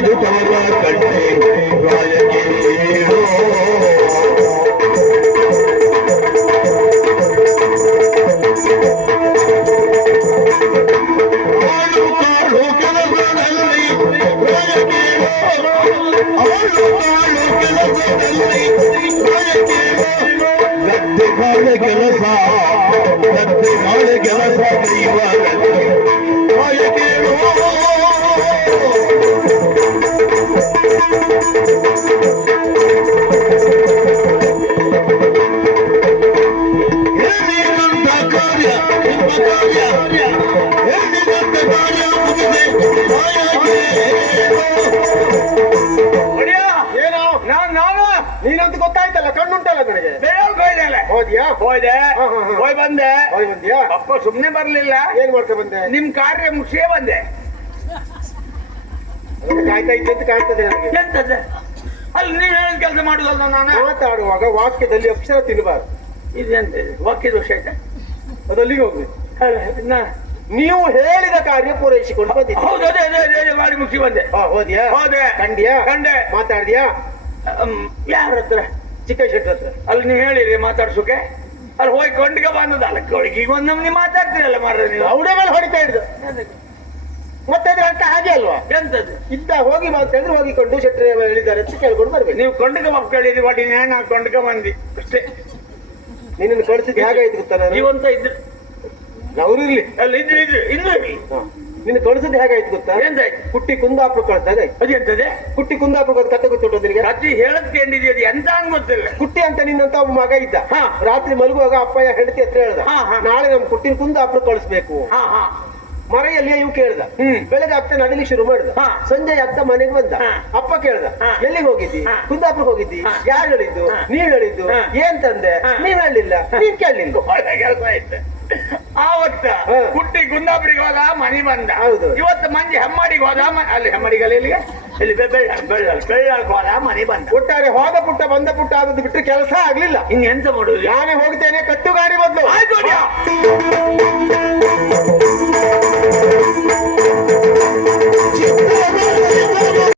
ಇದು ತವರ ಕಟ್ಟೆ ರಾಯಗೆ ಗದ್ದೆ ಕಾಳೆ ಕೆಲಸ ದೈವ ಕೇಳು ನೀನಂತ ಗೊತ್ತಾಯ್ತಲ್ಲ, ಕಣ್ಣುಂಟಲ್ಲ ನನಗೆ. ಹೋದ್ಯಾ? ಹೋಯ್ದೆ, ಹೋಯ್ ಬಂದೆ. ಬಂದ್ಯಾ? ಅಪ್ಪ ಸುಮ್ನೆ ಬರ್ಲಿಲ್ಲ. ಏನ್ ಮಾಡ್ತಾ ಬಂದೆ? ನಿಮ್ ಕಾರ್ಯ ಮುಗಿಸೇ ಬಂದೆ. ಕಾಯ್ತಾ ಇದ್ದಂತ ಕಾಯ್ತದೆ ನನಗೆ. ಎಂತದ ಅಲ್ಲಿ ನೀವ್ ಹೇಳಿದ ಕೆಲಸ ಮಾಡುದಲ್ಲ. ನಾನು ಮಾತಾಡುವಾಗ ವಾಕ್ಯದಲ್ಲಿ ಅಕ್ಷರ ತಿನ್ನಬಾರ್ದು. ಇದೆಂತ ವಾಕ್ಯ ದೋಷ ಆಯ್ತಾ? ಅದಲ್ಲಿಗೆ ಹೋಗ್ಬೇಕು. ನೀವು ಹೇಳಿದ ಕಾರ್ಯ ಪೂರೈಸಿಕೊಂಡು ಬಂದಿದ್ದೀರಿ. ಹೌದು, ಅದೇ ಅದೇ ಅದೇ ಮಾಡಿ ಮುಗಿಸಿ ಬಂದೆ. ಹೋದ್ಯಾ? ಹೋದೆ. ಕಂಡ್ಯಾ? ಕಂಡೆ. ಮಾತಾಡ್ದ್ಯಾ? ಯಾರ ಹತ್ರ? ಚಿಕ್ಕ ಶೆಟ್ರ ಹತ್ರ. ಅಲ್ಲಿ ನೀವು ಹೇಳಿರಿ ಮಾತಾಡ್ಸೋಕೆ. ಅಲ್ಲಿ ಹೋಗಿ ಕೊಂಡಿಗೆ ಬಂದದಲ್ಲ ಕೊಳಗಿ. ಈಗ ಒಂದ್ ನಮ್ನಿ ಮಾತಾಡ್ತೀರಲ್ಲ ಮಾರ್ರೆ ನೀವು. ಅವಡೆ ಮೇಲೆ ಹೊಡಿತಾ ಇದ್ದು ಮತ್ತೆ ಅದ್ರ ಅರ್ಥ ಹಾಗೆ ಅಲ್ವಾ? ಎಂತದ್ದು? ಇದ್ದ ಹೋಗಿ ಮಾತಾಡಿದ್ರೆ ಹೋಗಿಕೊಂಡು ಶೆಟ್ರ ಹೇಳಿದ್ದಾರೆ ಅಂತ ಕೇಳ್ಕೊಂಡು ಬರ್ಬೇಕು. ನೀವು ಕೊಂಡಿಗೆ ಮಕ್ಕಳಿರಿ ಒಡಿ ನೇಣ ಕೊಂಡಿಗೆ ಬಂದಿ ಅಷ್ಟೇ. ನಿನ್ನನ್ನು ಕಳಿಸಿದ್ದು ಹೇಗಾಯ್ತು ಗೊತ್ತಾ? ನೀವಂತ ಇದ್ರು ಅವ್ರು ಇರ್ಲಿ, ಅಲ್ಲಿ ಇದ್ರು ಇದ್ರು ಇನ್ನೂ ಇರ್ಲಿ. ನಿನ್ನ ಕಳಿಸಿದ್ದು ಹೇಗಾಯ್ತು ಗೊತ್ತಾ? ಎಂತಾಯ್ತು? ಕುಟ್ಟಿ ಕುಂದಾಪುರ ಕಳಿಸ್ದಾಗ ಅದೆಂತದೆ? ಕುಟ್ಟಿ ಕುಂದಾಪುರ ಕತೆ ಗೊತ್ತುಂಟು ನಿನಗೆ? ಅಜ್ಜಿ ಹೇಳದ್ಕೇಂದಿದ್ಯ ಅದು ಎಂತ ಅಂತ ಗೊತ್ತಿಲ್ಲ. ಕುಟ್ಟಿ ಅಂತ ನಿನ್ನಂತ ಒಬ್ಬ ಮಗ ಇದ್ದ. ಹಾ. ರಾತ್ರಿ ಮಲಗುವಾಗ ಅಪ್ಪಯ್ಯ ಹೆಂಡತಿ ಹತ್ರ ಹೇಳ್ದ, ಹಾ, ಹಾ. ನಾಳೆ ನಮ್ ಕುಟ್ಟಿನ ಕುಂದಾಪುರ ಕಳಿಸ್ಬೇಕು. ಹಾ ಹಾ ಮರೆಯಲ್ಲಿ ಇವ್ ಕೇಳ್ದ. ಬೆಳಗ್ಗೆ ಅಪ್ಪ ನಡಿಲಿ ಶುರು ಮಾಡಿದ. ಹಾ. ಸಂಜೆ ಅತ್ತ ಮನೆಗೆ ಬಂದ. ಹಾ. ಅಪ್ಪ ಕೇಳ್ದ, ಹಾ. ಎಲ್ಲಿಗೆ ಹೋಗಿದ್ದಿ? ಹಾ. ಕುಂದಾಪುರ ಹೋಗಿದ್ದಿ? ಹಾ. ಯಾರು ಹೇಳಿದ್ದು? ಹಾ. ನೀವ್ ಹೇಳಿದ್ದು? ಹಾ. ಏನ್ ತಂದೆ? ಹಾ. ನೀವ್ ಹೇಳಿಲ್ಲ, ನೀವ್ ಕೇಳಲಿಲ್ಲ. ಒಳ್ಳೆ ಕೆಲಸ ಆಯ್ತು. ಆವತ್ತ ಹಾ. ಕುಟ್ಟಿ ಕುಂದಾಪುರಿಗೆ ಹೋದ, ಮನಿ ಬಂದ. ಹೌದು. ಇವತ್ತು ಮಂಜಿ ಹೆಮ್ಮಡಿಗೆ ಹೋದ, ಅಲ್ಲಿ ಹೆಮ್ಮಡಿಗಲ್ಲಿ ಇಲ್ಲಿಗೆ ಇಲ್ಲಿ ಬೆಳ್ಳಕ್ಕೆ ಹೋದ, ಮನಿ ಬಂದ. ಒಟ್ಟಾರೆ ಹೋದ ಪುಟ್ಟ ಬಂದ ಪುಟ್ಟ ಆದದ್ದು ಬಿಟ್ಟರೆ ಕೆಲಸ ಆಗ್ಲಿಲ್ಲ. ಇನ್ ಎಂತ ಮಾಡುದು? ನಾನೇ ಹೋಗ್ತೇನೆ, ಕಟ್ಟು ಗಾಡಿ ಬದಲು. ಆಯ್ತು.